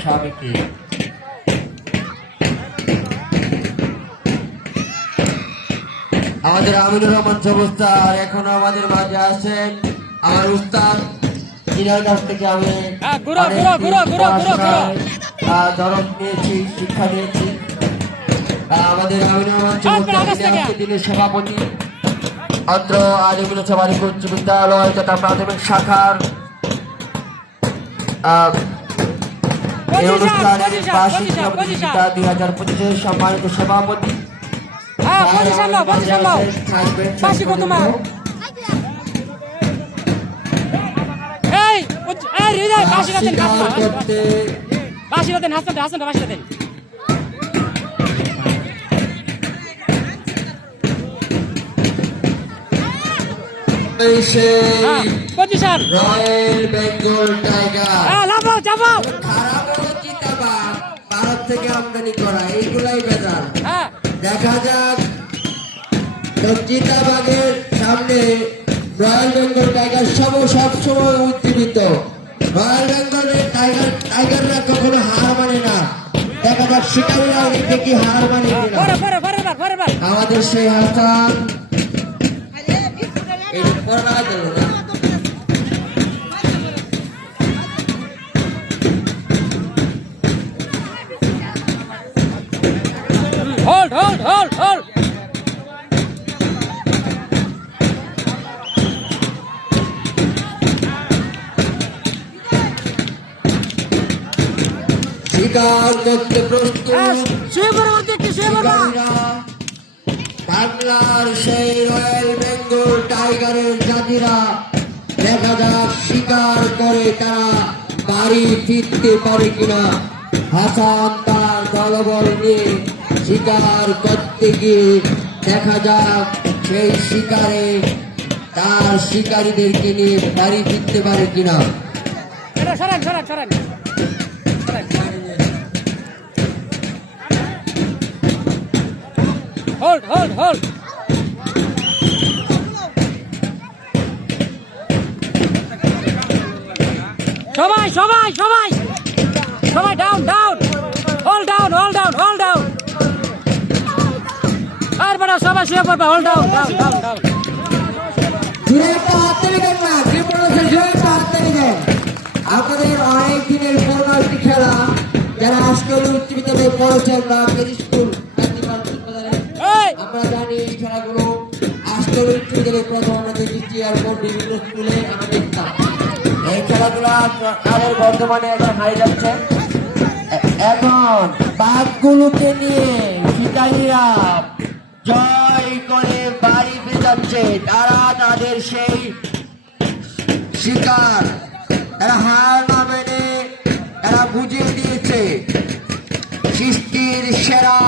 স্বামীকে। আমাদের আমিনুর রহমান সবস্তার এখনো আমাদের মাঝে আছেন। আমার উস্তাদ, ইনার কাছ থেকে আমি দরদ নিয়েছি, শিক্ষা নিয়েছি। আমাদের আমিনুর রহমান সবস্তার দিনের সভাপতি অত্র আলিমুল বালিকা উচ্চ বিদ্যালয় তথা প্রাথমিক শাখার এই অনুষ্ঠানের বার্ষিক প্রতিযোগিতা 2025 সম্মানিত সভাপতি রয়্যাল বেঙ্গল টাইগার ভারত থেকে আমদানি করা, এইগুলাই বেজাল। দেখা যাক চিতাবাঘের সামনে রয়্যাল বেঙ্গল টাইগার সবসময় উজ্জীবিত। রয়্যাল বেঙ্গলের টাইগাররা কখনো হার মানে না। দেখা যাক শিকারীরা কি হার মানে কিনা। আমাদের সেই হাসান hold. শিকার করতে প্রস্তুত বাংলার সেই রয়্যাল বেঙ্গল টাইগারের জাতিরা। দেখা যাক শিকার করে তারা বাড়ি ফিরতে পারে কিনা। হাসান তার দলবল নিয়ে শিকার করতে গিয়ে দেখা যাক সেই শিকারে তার শিকারীদেরকে নিয়ে বাড়ি ফিরতে পারে কিনা। Hold. সবাই down. Hold down. আর বড় সবাই শুয়ে পড়বে। Hold down. আপনাদের অনেক দিনের পুরনো একটি খেলা, যারা আজকে উচ্চ বিদ্যালয়ে পড়েছেন বা স্কুল, আমরা জানি এই খেলাগুলো আজকে উচ্চ বিদ্যালয়ে প্রথম আমরা দেখেছি, এরপর বিভিন্ন স্কুলে আমরা দেখতাম। এই খেলাগুলো আমাদের বর্তমানে এখন হারিয়ে যাচ্ছে। এখন বাঘগুলোকে নিয়ে শিকারীরা জয় করে বাড়ি ফিরে যাচ্ছে। তারা তাদের সেই শিকার তারা হার না মেনে তারা বুঝিয়ে দিয়েছে সৃষ্টির সেরা